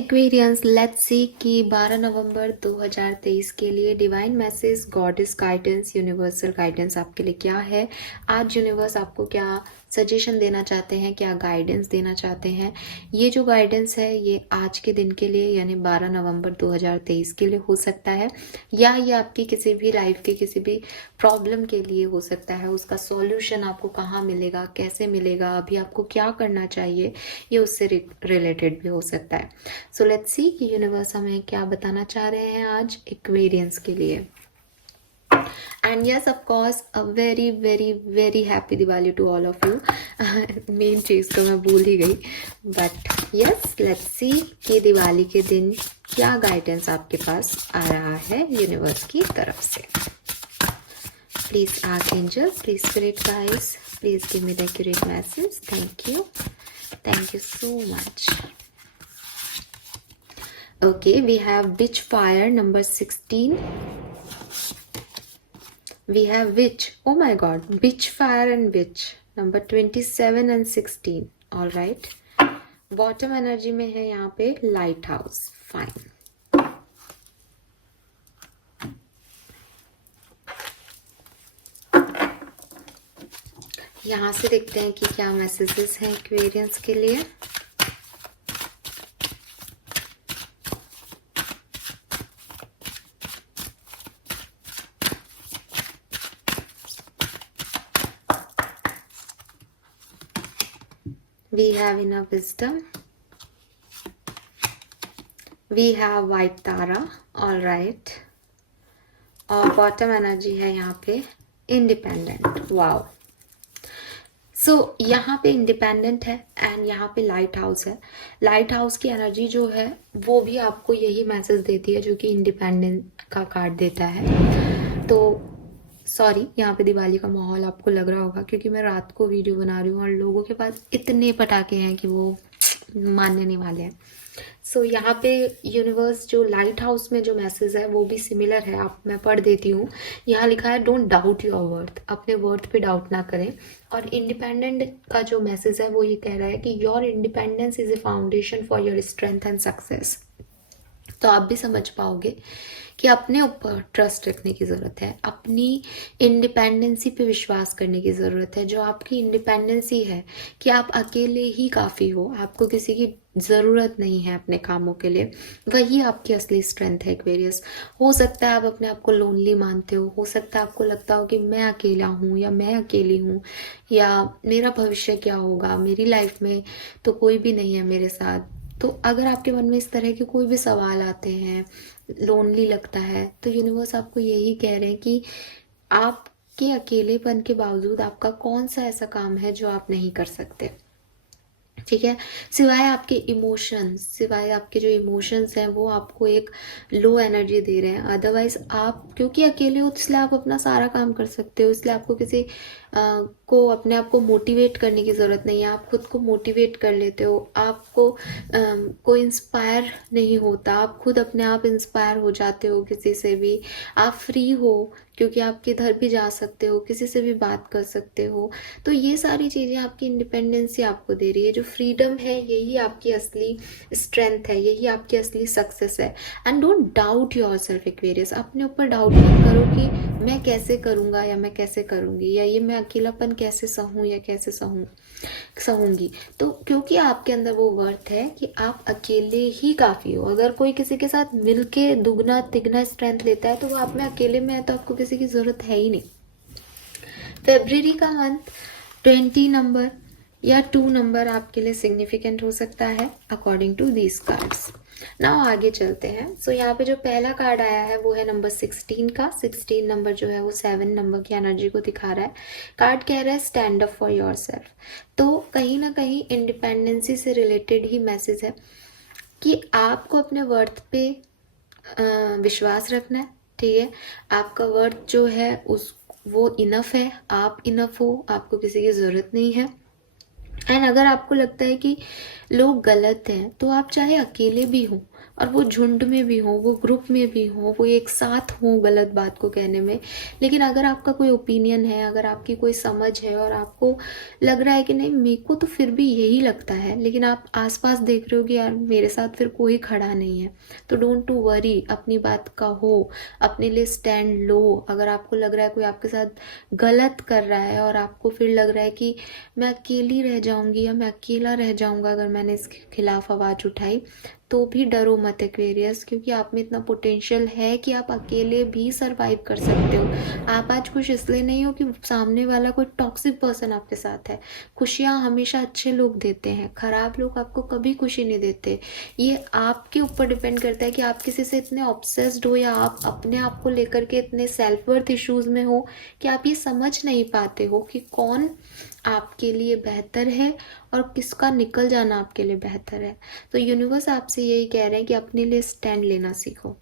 Aquarians, let's see कि 12 नवंबर 2023 के लिए divine message, goddess guidance, universal guidance आपके लिए क्या है। आज यूनिवर्स आपको क्या सजेशन देना चाहते हैं, क्या गाइडेंस देना चाहते हैं। ये जो गाइडेंस है ये आज के दिन के लिए यानी 12 नवंबर 2023 के लिए हो सकता है, या ये आपकी किसी भी लाइफ के किसी भी प्रॉब्लम के लिए हो सकता है। उसका सॉल्यूशन आपको कहाँ मिलेगा, कैसे मिलेगा, अभी आपको क्या करना चाहिए, ये उससे रिलेटेड भी हो सकता है। सो लेट्स सी कि यूनिवर्स हमें क्या बताना चाह रहे हैं आज एक्वेरियंस के लिए। And yes, of course, a very very very happy Diwali to all of you. Main चीज़ तो मैं भूल ही गई, बट यस, लेट्स सी कि दिवाली के दिन क्या गाइडेंस आपके पास आ रहा है यूनिवर्स की तरफ से। Please archangel, please spirit guides, please give me the accurate message. Thank you so much. Okay, we have witch fire number 16. We have witch. Oh my god, witch fire and witch number 27 and 16. All right. Bottom energy में है यहाँ पे light house. Fine. यहाँ से देखते हैं कि क्या मैसेजेस हैं एक्वेरियंस के लिए. We have inner wisdom. We have white Tara. All right. और बॉटम एनर्जी है यहाँ पे इंडिपेंडेंट. वाओ. सो यहाँ पे इंडिपेंडेंट है एंड यहाँ पे लाइट हाउस है. लाइट हाउस की एनर्जी जो है वो भी आपको यही मैसेज देती है जो कि इंडिपेंडेंट का कार्ड देता है. तो सॉरी, यहाँ पे दिवाली का माहौल आपको लग रहा होगा क्योंकि मैं रात को वीडियो बना रही हूँ और लोगों के पास इतने पटाखे हैं कि वो मानने नहीं वाले हैं. सो यहाँ पे यूनिवर्स जो लाइट हाउस में जो मैसेज है वो भी सिमिलर है. मैं पढ़ देती हूँ. यहाँ लिखा है डोंट डाउट योर वर्थ. अपने वर्थ पे डाउट ना करें. और इंडिपेंडेंट का जो मैसेज है वो ये कह रहा है कि your independence is a foundation for your strength and success. तो आप भी समझ पाओगे कि अपने ऊपर ट्रस्ट रखने की ज़रूरत है, अपनी इंडिपेंडेंसी पे विश्वास करने की ज़रूरत है. जो आपकी इंडिपेंडेंसी है कि आप अकेले ही काफ़ी हो, आपको किसी की ज़रूरत नहीं है अपने कामों के लिए, वही आपकी असली स्ट्रेंथ है एक्वेरियस. हो सकता है आप अपने आप को लोनली मानते हो सकता है आपको लगता हो कि मैं अकेला हूँ या मैं अकेली हूँ या मेरा भविष्य क्या होगा, मेरी लाइफ में तो कोई भी नहीं है मेरे साथ. तो अगर आपके मन में इस तरह के कोई भी सवाल आते हैं, लोनली लगता है, तो यूनिवर्स आपको यही कह रहे हैं कि आपके अकेलेपन के बावजूद आपका कौन सा ऐसा काम है जो आप नहीं कर सकते. ठीक है. सिवाय आपके इमोशंस, सिवाय आपके जो इमोशंस हैं वो आपको एक लो एनर्जी दे रहे हैं. अदरवाइज आप क्योंकि अकेले हो इसलिए आप अपना सारा काम कर सकते हो. इसलिए आपको किसी को अपने आप को मोटिवेट करने की ज़रूरत नहीं है. आप खुद को मोटिवेट कर लेते हो. आपको कोई इंस्पायर नहीं होता. आप खुद अपने आप इंस्पायर हो जाते हो किसी से भी. आप फ्री हो क्योंकि आप किधर भी जा सकते हो, किसी से भी बात कर सकते हो. तो ये सारी चीज़ें आपकी इंडिपेंडेंसी आपको दे रही है. जो फ्रीडम है यही आपकी असली स्ट्रेंथ है, यही आपकी असली सक्सेस है. And don't doubt your self Aquarius. अपने ऊपर डाउट मत करो कि मैं कैसे करूँगा या मैं कैसे करूँगी या ये मैं अकेलापन कैसे सहूँ या कैसे सहूँगी. तो क्योंकि आपके अंदर वो वर्थ है कि आप अकेले ही काफ़ी हो. अगर कोई किसी के साथ मिलके दुगना तिगना स्ट्रेंथ लेता है तो वो आप में अकेले में है, तो आपको किसी की ज़रूरत है ही नहीं. फेब्रुअरी का मंथ 20 नंबर या 2 नंबर आपके लिए सिग्निफिकेंट हो सकता है according to these cards. Now आगे चलते हैं. सो यहाँ पे जो पहला कार्ड आया है वो है नंबर 16 का. 16 नंबर जो है वो 7 नंबर की एनर्जी को दिखा रहा है. कार्ड कह रहा है stand up for your self. तो कहीं ना कहीं इंडिपेंडेंसी से रिलेटेड ही मैसेज है कि आपको अपने वर्थ पे विश्वास रखना है. ठीक है. आपका वर्थ जो है वो इनफ है. आप इनफ हो, आपको किसी की ज़रूरत नहीं है. एंड अगर आपको लगता है कि लोग गलत हैं तो आप चाहे अकेले भी हो और वो झुंड में भी हो, वो ग्रुप में भी हो, वो एक साथ हो गलत बात को कहने में, लेकिन अगर आपका कोई ओपिनियन है, अगर आपकी कोई समझ है और आपको लग रहा है कि नहीं मेरे को तो फिर भी यही लगता है, लेकिन आप आसपास देख रहे हो कि यार मेरे साथ फिर कोई खड़ा नहीं है, तो डोंट टू वरी, अपनी बात कहो, अपने लिए स्टैंड लो। अगर आपको लग रहा है कोई आपके साथ गलत कर रहा है और आपको फिर लग रहा है कि मैं अकेली रह जाऊंगी या मैं अकेला रह जाऊंगा अगर मैंने इसके खिलाफ आवाज़ उठाई, तो भी डरो मत एक्वेरियस, क्योंकि आप में इतना पोटेंशियल है कि आप अकेले भी सरवाइव कर सकते हो। आप आज खुश इसलिए नहीं हो कि सामने वाला कोई टॉक्सिक पर्सन आपके साथ है। खुशियाँ हमेशा अच्छे लोग देते हैं, खराब लोग आपको कभी खुशी नहीं देते। ये आपके ऊपर डिपेंड करता है कि आप किसी से इतने ऑब्सेस्ड हो या आप अपने आप को लेकर के इतने सेल्फ वर्थ इश्यूज में हो कि आप ये समझ नहीं पाते हो कि कौन आपके लिए बेहतर है और किसका निकल जाना आपके लिए बेहतर है। तो यूनिवर्स आपसे यही कह रहे हैं कि अपने लिए स्टैंड लेना सीखो।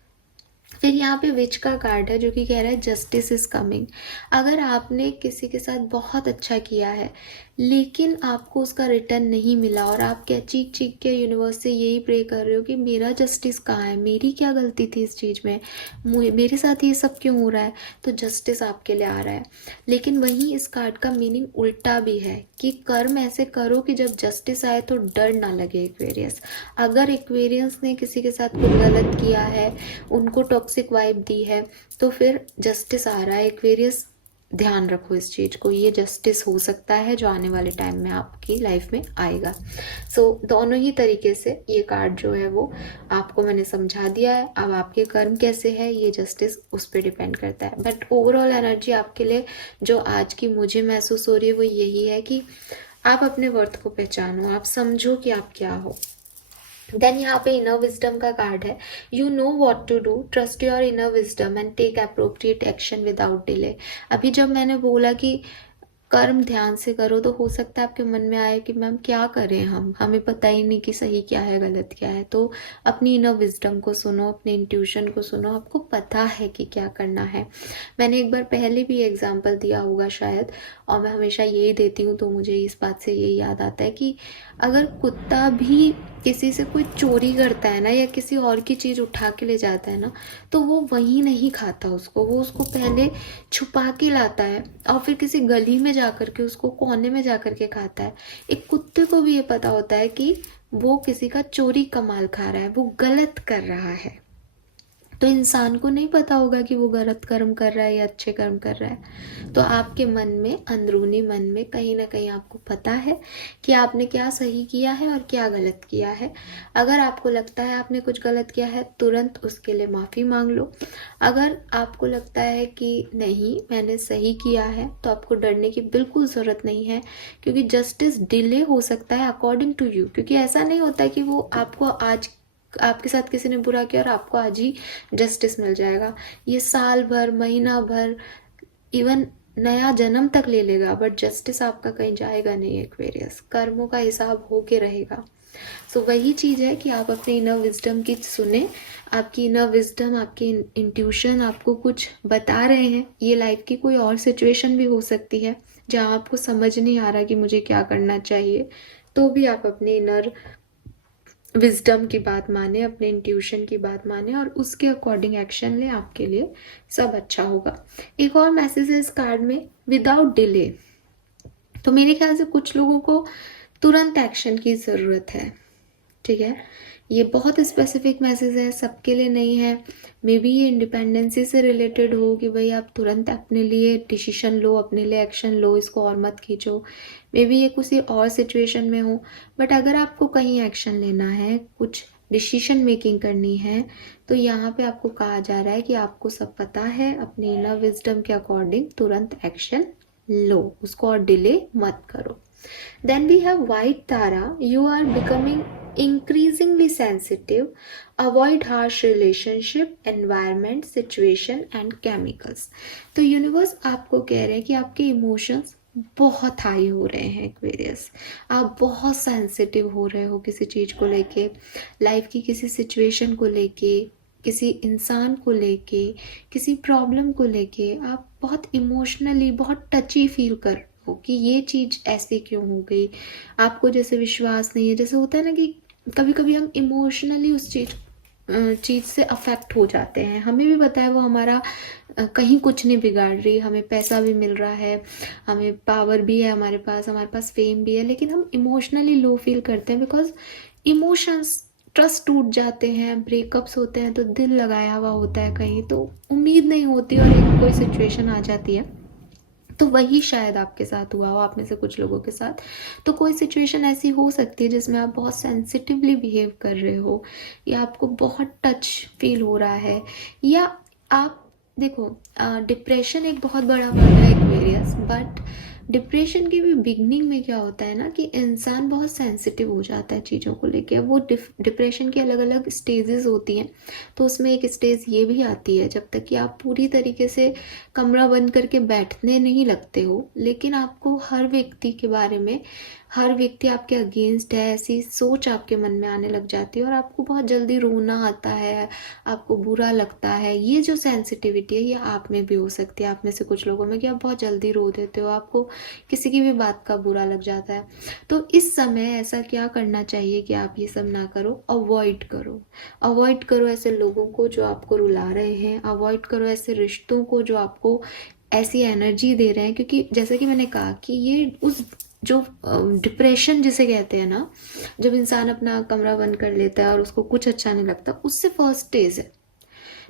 फिर यहाँ पे विच का कार्ड है जो कि कह रहा है जस्टिस इज कमिंग। अगर आपने किसी के साथ बहुत अच्छा किया है लेकिन आपको उसका रिटर्न नहीं मिला और आप क्या चीख चीख के यूनिवर्स से यही प्रे कर रहे हो कि मेरा जस्टिस कहाँ है, मेरी क्या गलती थी इस चीज़ में, मेरे साथ ये सब क्यों हो रहा है, तो जस्टिस आपके लिए आ रहा है। लेकिन वहीं इस कार्ड का मीनिंग उल्टा भी है कि कर्म ऐसे करो कि जब जस्टिस आए तो डर ना लगे एक्वेरियस। अगर एक्वेरियंस ने किसी के साथ कुछ गलत किया है, उनको टॉक्सिक वाइब दी है, तो फिर जस्टिस आ रहा है एक्वेरियस। ध्यान रखो इस चीज़ को, ये जस्टिस हो सकता है जो आने वाले टाइम में आपकी लाइफ में आएगा। सो दोनों ही तरीके से ये कार्ड जो है वो आपको मैंने समझा दिया है। अब आपके कर्म कैसे है ये जस्टिस उस पर डिपेंड करता है, बट ओवरऑल एनर्जी आपके लिए जो आज की मुझे महसूस हो रही है वो यही है कि आप अपने वर्थ को पहचानो, आप समझो कि आप क्या हो। देन यहाँ पे इनर विजडम का कार्ड है। You know what to do, trust your inner wisdom and take appropriate action without delay. अभी जब मैंने बोला कि कर्म ध्यान से करो, तो हो सकता है आपके मन में आए कि मैम क्या करें, हमें पता ही नहीं कि सही क्या है गलत क्या है। तो अपनी इनर विजडम को सुनो, अपने इंट्यूशन को सुनो, आपको पता है कि क्या करना है। मैंने एक बार पहले भी एग्जाम्पल दिया होगा शायद, और मैं हमेशा यही देती हूँ, तो मुझे इस बात से यही याद आता है कि अगर कुत्ता भी किसी से कोई चोरी करता है ना, या किसी और की चीज़ उठा के ले जाता है ना, तो वो वहीं नहीं खाता उसको, वो उसको पहले छुपा के लाता है और फिर किसी गली में जाकर के उसको कोने में जाकर के खाता है। एक कुत्ते को भी ये पता होता है कि वो किसी का चोरी का माल खा रहा है, वो गलत कर रहा है। तो इंसान को नहीं पता होगा कि वो गलत कर्म कर रहा है या अच्छे कर्म कर रहा है। तो आपके मन में, अंदरूनी मन में कहीं ना कहीं आपको पता है कि आपने क्या सही किया है और क्या गलत किया है। अगर आपको लगता है आपने कुछ गलत किया है, तुरंत उसके लिए माफ़ी मांग लो। अगर आपको लगता है कि नहीं मैंने सही किया है, तो आपको डरने की बिल्कुल ज़रूरत नहीं है, क्योंकि जस्टिस डिले हो सकता है अकॉर्डिंग टू यू। क्योंकि ऐसा नहीं होता कि वो आपको आज, आपके साथ किसी ने बुरा किया और आपको आज ही जस्टिस मिल जाएगा। ये साल भर, महीना भर, इवन नया जन्म तक ले लेगा, बट जस्टिस आपका कहीं जाएगा नहीं। एक्वेरियस, कर्मों का हिसाब होके रहेगा। सो वही चीज़ है कि आप अपने इनर विजडम की सुने। आपकी इनर विजडम, आपकी इंट्यूशन आपको कुछ बता रहे हैं। ये लाइफ की कोई और सिचुएशन भी हो सकती है जहाँ आपको समझ नहीं आ रहा कि मुझे क्या करना चाहिए, तो भी आप अपने इनर विजडम की बात माने, अपने इंट्यूशन की बात माने और उसके अकॉर्डिंग एक्शन ले, आपके लिए सब अच्छा होगा। एक और मैसेज है इस कार्ड में, विदाउट डिले। तो मेरे ख्याल से कुछ लोगों को तुरंत एक्शन की ज़रूरत है, ठीक है। ये बहुत स्पेसिफिक मैसेज है, सबके लिए नहीं है। मे बी ये इंडिपेंडेंसी से रिलेटेड हो कि भाई आप तुरंत अपने लिए डिसीजन लो, अपने लिए एक्शन लो, इसको और मत खींचो। मे बी ये किसी और सिचुएशन में हो, बट अगर आपको कहीं एक्शन लेना है, कुछ डिसीजन मेकिंग करनी है, तो यहाँ पे आपको कहा जा रहा है कि आपको सब पता है, अपनी इनर विजडम के अकॉर्डिंग तुरंत एक्शन लो, उसको और डिले मत करो। Then we have white Tara. You are becoming increasingly sensitive. Avoid harsh relationship, environment, situation and chemicals. तो यूनिवर्स आपको कह रहे हैं कि आपके इमोशंस बहुत हाई हो रहे हैं एक्वेरियस। आप बहुत सेंसिटिव हो रहे हो किसी चीज़ को लेके, लाइफ की किसी सिचुएशन को लेके, किसी इंसान को लेके, किसी प्रॉब्लम को लेके आप बहुत इमोशनली बहुत टची फील कर आपको कि ये चीज़ ऐसे क्यों हो गई, आपको जैसे विश्वास नहीं है। जैसे होता है ना कि कभी कभी हम इमोशनली उस चीज़ से अफेक्ट हो जाते हैं, हमें भी पता है वो हमारा कहीं कुछ नहीं बिगाड़ रही, हमें पैसा भी मिल रहा है, हमें पावर भी है, हमारे पास फेम भी है, लेकिन हम इमोशनली लो फील करते हैं बिकॉज इमोशंस, ट्रस्ट टूट जाते हैं, ब्रेकअप्स होते हैं तो दिल लगाया हुआ होता है कहीं, तो उम्मीद नहीं होती और एक कोई सिचुएशन आ जाती है। तो वही शायद आपके साथ हुआ हो, आप में से कुछ लोगों के साथ। तो कोई सिचुएशन ऐसी हो सकती है जिसमें आप बहुत सेंसिटिवली बिहेव कर रहे हो, या आपको बहुत टच फील हो रहा है, या आप देखो, डिप्रेशन एक बहुत बड़ा वर्ड है एक्वेरियस, बट डिप्रेशन की भी बिगनिंग में क्या होता है ना कि इंसान बहुत सेंसिटिव हो जाता है चीज़ों को लेके। अब वो डिप्रेशन की अलग अलग स्टेजेस होती हैं, तो उसमें एक स्टेज ये भी आती है जब तक कि आप पूरी तरीके से कमरा बंद करके बैठने नहीं लगते हो, लेकिन आपको हर व्यक्ति के बारे में, हर व्यक्ति आपके अगेंस्ट है ऐसी सोच आपके मन में आने लग जाती है, और आपको बहुत जल्दी रोना आता है, आपको बुरा लगता है। ये जो सेंसिटिविटी है ये आप में भी हो सकती है, आप में से कुछ लोगों में, कि आप बहुत जल्दी रो देते हो, आपको किसी की भी बात का बुरा लग जाता है। तो इस समय ऐसा क्या करना चाहिए कि आप ये सब ना करो, अवॉइड करो। अवॉइड करो ऐसे लोगों को जो आपको रुला रहे हैं, अवॉइड करो ऐसे रिश्तों को जो आपको ऐसी एनर्जी दे रहे हैं, क्योंकि जैसे कि मैंने कहा कि ये उस जो डिप्रेशन जिसे कहते हैं ना, जब इंसान अपना कमरा बंद कर लेता है और उसको कुछ अच्छा नहीं लगता, उससे फर्स्ट स्टेज है।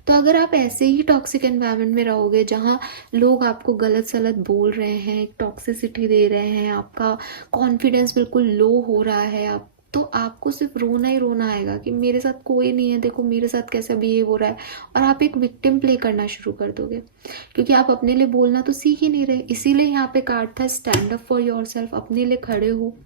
तो अगर आप ऐसे ही टॉक्सिक एनवायरनमेंट में रहोगे जहाँ लोग आपको गलत सलत बोल रहे हैं, टॉक्सिसिटी दे रहे हैं, आपका कॉन्फिडेंस बिल्कुल लो हो रहा है, आप तो आपको सिर्फ रोना ही रोना आएगा कि मेरे साथ कोई नहीं है, देखो मेरे साथ कैसा बिहेव हो रहा है, और आप एक विक्टिम प्ले करना शुरू कर दोगे, क्योंकि आप अपने लिए बोलना तो सीख ही नहीं रहे। इसीलिए यहाँ पे कार्ड था stand up for your self, अपने लिए खड़े हो,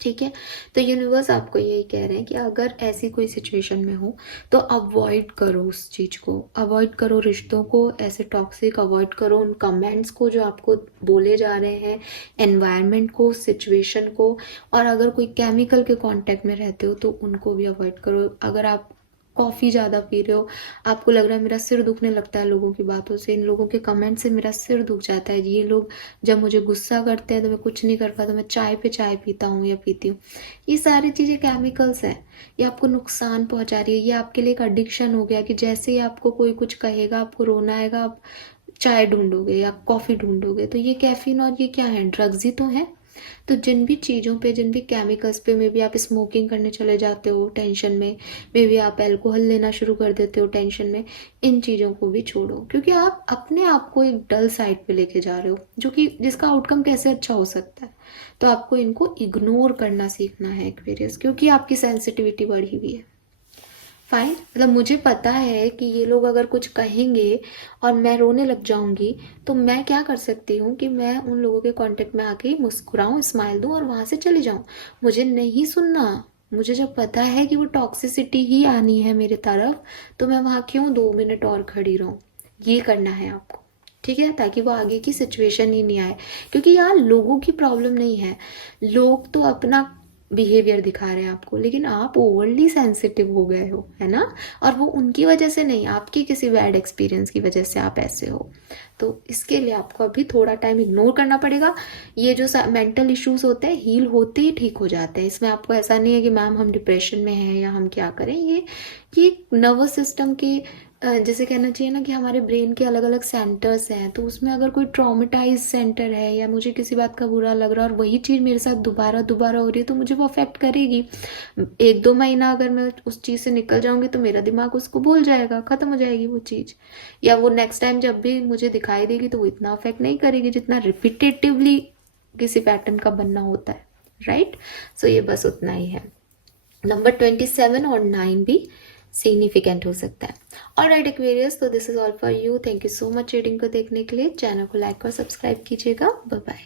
ठीक है। तो यूनिवर्स आपको यही कह रहे हैं कि अगर ऐसी कोई सिचुएशन में हो तो अवॉइड करो उस चीज़ को, अवॉइड करो रिश्तों को ऐसे टॉक्सिक, अवॉइड करो उन कमेंट्स को जो आपको बोले जा रहे हैं, एनवायरनमेंट को, सिचुएशन को, और अगर कोई केमिकल के कांटेक्ट में रहते हो तो उनको भी अवॉइड करो। अगर आप कॉफ़ी ज़्यादा पी रहे हो, आपको लग रहा है मेरा सिर दुखने लगता है लोगों की बातों से, इन लोगों के कमेंट से मेरा सिर दुख जाता है, ये लोग जब मुझे गुस्सा करते हैं तो मैं कुछ नहीं कर पाता, मैं चाय पे चाय पीता हूँ या पीती हूँ, ये सारी चीज़ें केमिकल्स हैं, ये आपको नुकसान पहुँचा रही है। ये आपके लिए एक एडिक्शन हो गया कि जैसे ही आपको कोई कुछ कहेगा, आपको रोना आएगा, आप चाय ढूंढोगे या कॉफ़ी ढूंढोगे। तो ये कैफीन और ये क्या है, ड्रग्स ही तो हैं। तो जिन भी चीज़ों पे, जिन भी केमिकल्स पे, मे बी आप स्मोकिंग करने चले जाते हो टेंशन में, मे बी आप अल्कोहल लेना शुरू कर देते हो टेंशन में, इन चीज़ों को भी छोड़ो, क्योंकि आप अपने आप को एक डल साइड पे लेके जा रहे हो, जो कि जिसका आउटकम कैसे अच्छा हो सकता है। तो आपको इनको इग्नोर करना सीखना है एक्वेरियस, क्योंकि आपकी सेंसिटिविटी बढ़ी हुई है। फाइन, मतलब मुझे पता है कि ये लोग अगर कुछ कहेंगे और मैं रोने लग जाऊंगी, तो मैं क्या कर सकती हूँ कि मैं उन लोगों के कांटेक्ट में आके मुस्कुराऊँ, स्माइल दूँ और वहाँ से चली जाऊँ। मुझे नहीं सुनना। मुझे जब पता है कि वो टॉक्सिसिटी ही आनी है मेरे तरफ, तो मैं वहाँ क्यों 2 मिनट और खड़ी रहूँ। ये करना है आपको, ठीक है, ताकि वो आगे की सिचुएशन ही नहीं आए। क्योंकि यार लोगों की प्रॉब्लम नहीं है, लोग तो अपना बिहेवियर दिखा रहे हैं आपको, लेकिन आप ओवरली सेंसिटिव हो गए हो, है ना। और वो उनकी वजह से नहीं, आपकी किसी बैड एक्सपीरियंस की वजह से आप ऐसे हो। तो इसके लिए आपको अभी थोड़ा टाइम इग्नोर करना पड़ेगा। ये जो मेंटल इश्यूज होते हैं हील होते ही ठीक हो जाते हैं। इसमें आपको ऐसा नहीं है कि मैम हम डिप्रेशन में हैं या हम क्या करें। ये नर्वस सिस्टम के जैसे कहना चाहिए ना कि हमारे ब्रेन के अलग अलग सेंटर्स हैं, तो उसमें अगर कोई ट्रॉमेटाइज सेंटर है या मुझे किसी बात का बुरा लग रहा है और वही चीज़ मेरे साथ दोबारा दोबारा हो रही है, तो मुझे वो अफेक्ट करेगी। 1-2 महीना अगर मैं उस चीज़ से निकल जाऊंगी तो मेरा दिमाग उसको भूल जाएगा, ख़त्म हो जाएगी वो चीज़, या वो नेक्स्ट टाइम जब भी मुझे दिखाई देगी तो वो इतना अफेक्ट नहीं करेगी जितना रिपीटेटिवली किसी पैटर्न का बनना होता है, राइट। सो ये बस उतना ही है। नंबर 27 और 9 भी सिग्निफिकेंट हो सकता है। ऑलराइट एक्वेरियस, तो this is all for you. Thank you so much reading को देखने के लिए। चैनल को लाइक और सब्सक्राइब कीजिएगा। Bye bye.